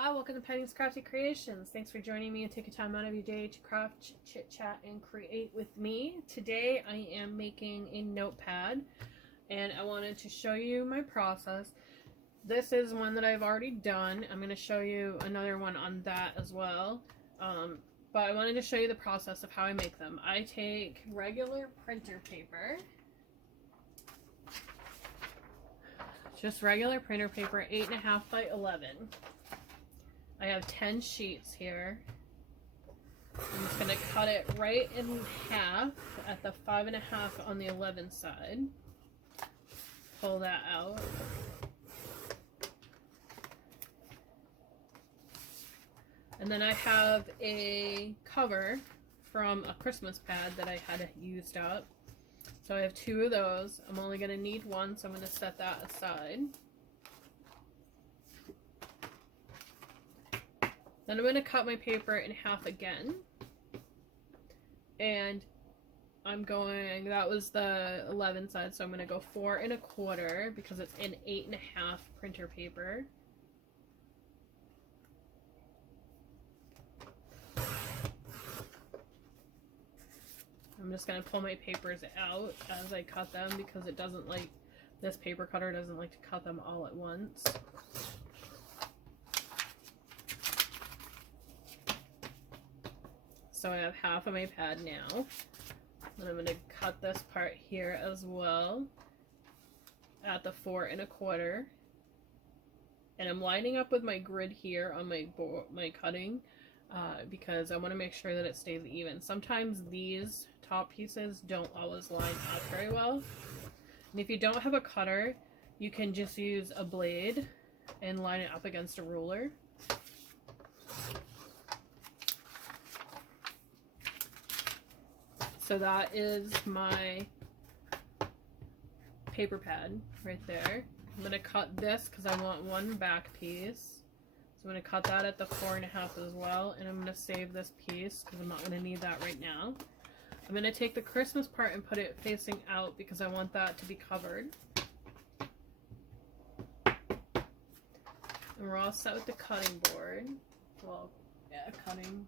Hi, welcome to Penny's Crafty Creations. Thanks for joining me and taking time out of your day to craft, chit chat, and create with me. Today I am making a notepad and I wanted to show you my process. This is one that I've already done. I'm going to show you another one on that as well. But I wanted to show you the process of how I make them. I take regular printer paper. Just regular printer paper, 8.5 by 11. I have 10 sheets here. I'm just going to cut it right in half at the 5.5 on the 11 side. Pull that out. And then I have a cover from a Christmas pad that I had used up. So I have 2 of those. I'm only going to need one, so I'm going to set that aside. Then I'm going to cut my paper in half again. And I'm going, that was the 11 side, so I'm going to go 4 1/4 because it's an 8.5 printer paper. I'm just going to pull my papers out as I cut them because it doesn't like, this paper cutter doesn't like to cut them all at once. So I have half of my pad now. Then I'm going to cut this part here as well at the 4 1/4. And I'm lining up with my grid here on my cutting because I want to make sure that it stays even. Sometimes these top pieces don't always line up very well. And if you don't have a cutter, you can just use a blade and line it up against a ruler. So that is my paper pad right there. I'm going to cut this because I want one back piece. So I'm going to cut that at the 4.5 as well. And I'm going to save this piece because I'm not going to need that right now. I'm going to take the Christmas part and put it facing out because I want that to be covered. And we're all set with the cutting board. Well, yeah, cutting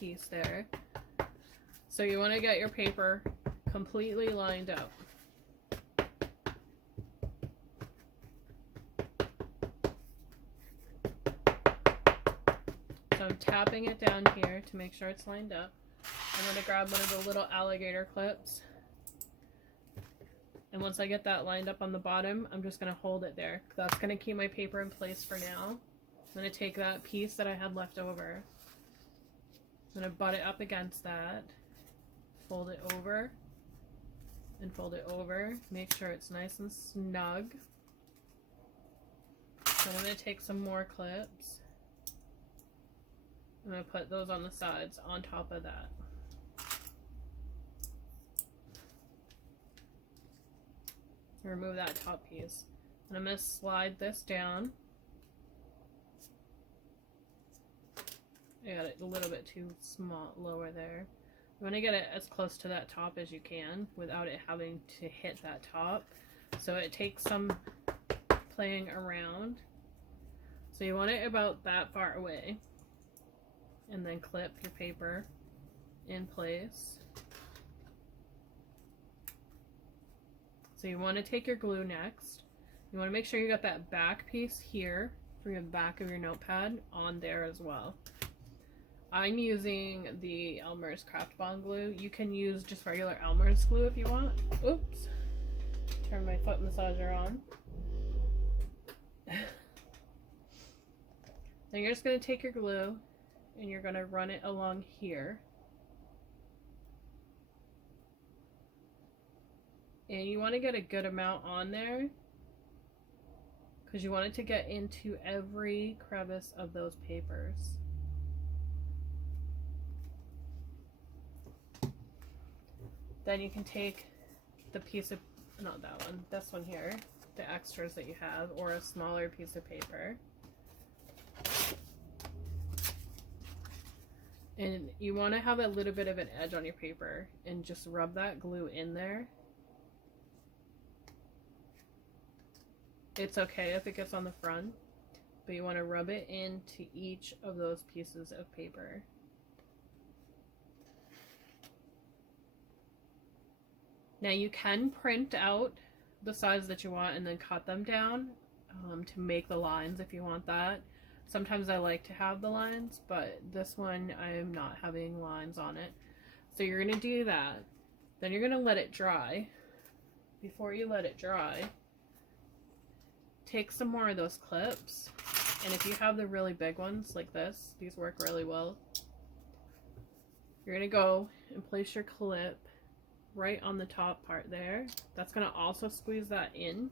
piece there. So you want to get your paper completely lined up. So I'm tapping it down here to make sure it's lined up. I'm going to grab one of the little alligator clips. And once I get that lined up on the bottom, I'm just going to hold it there. That's going to keep my paper in place for now. I'm going to take that piece that I had left over. I'm going to butt it up against that. Fold it over and fold it over. Make sure it's nice and snug. So I'm going to take some more clips. I'm going to put those on the sides on top of that. Remove that top piece. And I'm going to slide this down. I got it a little bit too small, lower there. You want to get it as close to that top as you can without it having to hit that top. So it takes some playing around. So you want it about that far away. And then clip your paper in place. So you want to take your glue next. You want to make sure you got that back piece here for the back of your notepad on there as well. I'm using the Elmer's Craft Bond glue. You can use just regular Elmer's glue if you want. Oops. Turn my foot massager on. Then you're just going to take your glue and you're going to run it along here. And you want to get a good amount on there because you want it to get into every crevice of those papers. Then you can take the piece of, not that one, this one here, the extras that you have, or a smaller piece of paper. And you want to have a little bit of an edge on your paper and just rub that glue in there. It's okay if it gets on the front, but you want to rub it into each of those pieces of paper. Now you can print out the size that you want and then cut them down to make the lines if you want that. Sometimes I like to have the lines, but this one I'm not having lines on it. So you're going to do that. Then you're going to let it dry. Before you let it dry, take some more of those clips. And if you have the really big ones like this, these work really well. You're going to go and place your clip right on the top part there. That's going to also squeeze that in.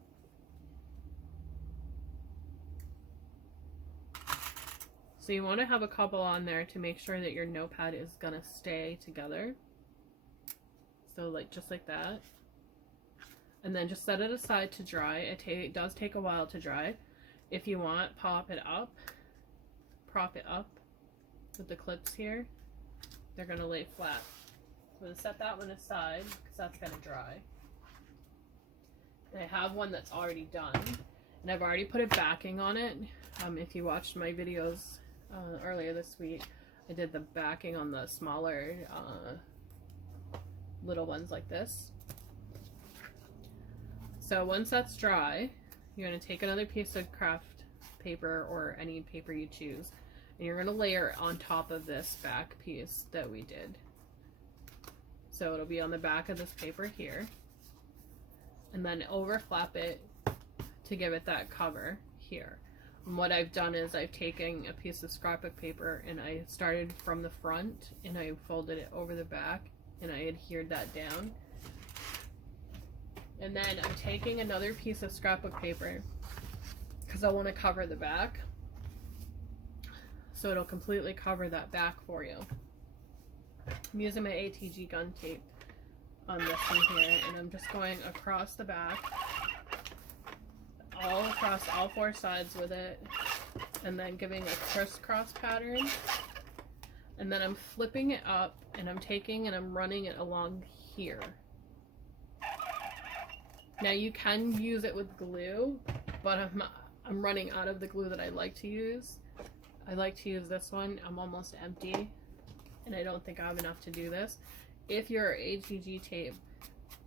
So you want to have a couple on there to make sure that your notepad is going to stay together. So like just like that. And then just set it aside to dry. It does take a while to dry. If you want, prop it up with the clips here. They're going to lay flat. So I'm going to set that one aside because that's going to dry. And I have one that's already done. And I've already put a backing on it. If you watched my videos earlier this week, I did the backing on the smaller little ones like this. So once that's dry, you're going to take another piece of craft paper or any paper you choose, and you're going to layer it on top of this back piece that we did. So it'll be on the back of this paper here, and then overflap it to give it that cover here. And what I've done is I've taken a piece of scrapbook paper and I started from the front and I folded it over the back and I adhered that down. And then I'm taking another piece of scrapbook paper because I want to cover the back. So it'll completely cover that back for you. I'm using my ATG gun tape on this one here, and I'm just going across the back, all across all four sides with it, and then giving a crisscross pattern. And then I'm flipping it up and I'm taking and I'm running it along here. Now you can use it with glue, but I'm running out of the glue that I like to use. I like to use this one. I'm almost empty and I don't think I have enough to do this. If your ATG tape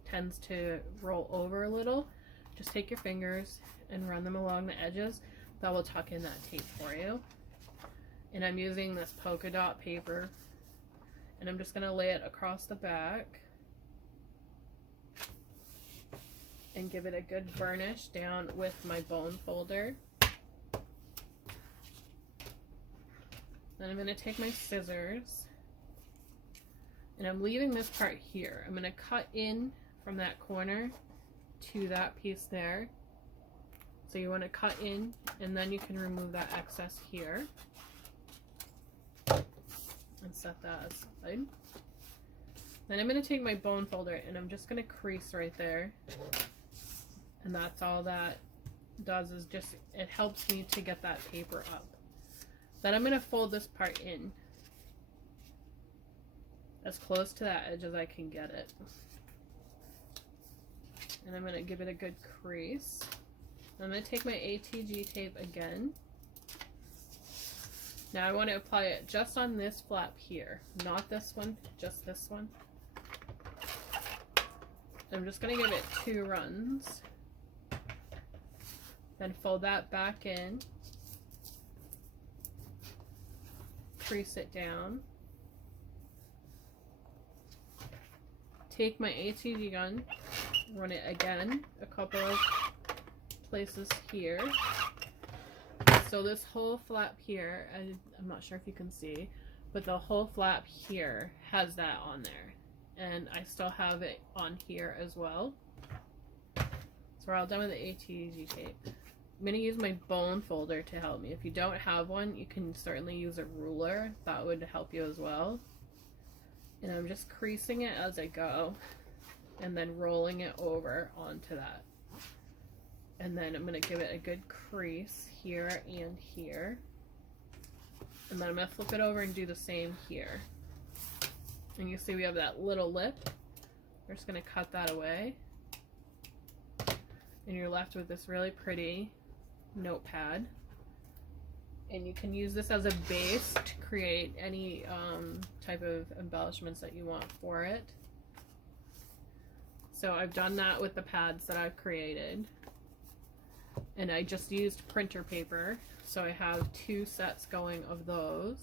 tends to roll over a little, just take your fingers and run them along the edges. That will tuck in that tape for you. And I'm using this polka dot paper and I'm just going to lay it across the back and give it a good burnish down with my bone folder. Then I'm going to take my scissors and I'm leaving this part here. I'm going to cut in from that corner to that piece there. So you want to cut in and then you can remove that excess here and set that aside. Then I'm going to take my bone folder and I'm just going to crease right there. And that's all that does, is just, it helps me to get that paper up. Then I'm going to fold this part in as close to that edge as I can get it. And I'm going to give it a good crease. I'm going to take my ATG tape again. Now I want to apply it just on this flap here, not this one, just this one. I'm just going to give it 2 runs. Then fold that back in. Crease it down. Take my ATG gun, run it again a couple of places here. So this whole flap here, I'm not sure if you can see, but the whole flap here has that on there. And I still have it on here as well. So we're all done with the ATG tape. I'm going to use my bone folder to help me. If you don't have one, you can certainly use a ruler. That would help you as well. And I'm just creasing it as I go and then rolling it over onto that. And then I'm going to give it a good crease here and here. And then I'm going to flip it over and do the same here. And you see we have that little lip. We're just going to cut that away. And you're left with this really pretty notepad. And you can use this as a base to create any type of embellishments that you want for it. So I've done that with the pads that I've created. And I just used printer paper. So I have 2 sets going of those.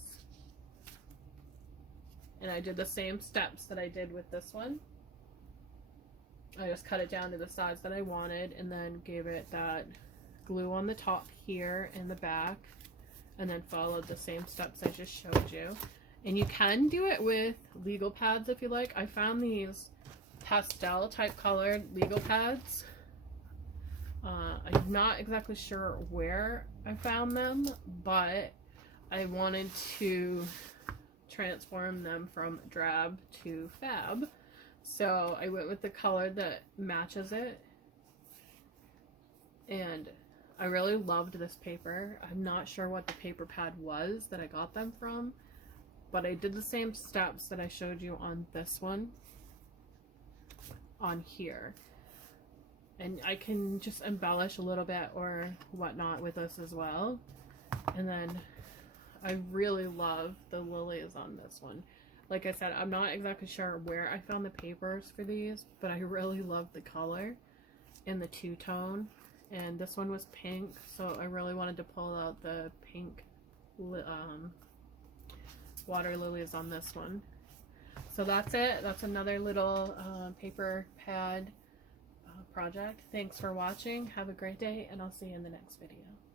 And I did the same steps that I did with this one. I just cut it down to the size that I wanted and then gave it that glue on the top here and the back, and then followed the same steps I just showed you. And you can do it with legal pads if you like. I found these pastel type colored legal pads. I'm not exactly sure where I found them, but I wanted to transform them from drab to fab. So I went with the color that matches it. And I really loved this paper. I'm not sure what the paper pad was that I got them from, but I did the same steps that I showed you on this one on here. And I can just embellish a little bit or whatnot with this as well. And then I really love the lilies on this one. Like I said, I'm not exactly sure where I found the papers for these, but I really love the color and the two-tone. And this one was pink, so I really wanted to pull out the pink water lilies on this one. So that's it. That's another little paper pad project. Thanks for watching. Have a great day, and I'll see you in the next video.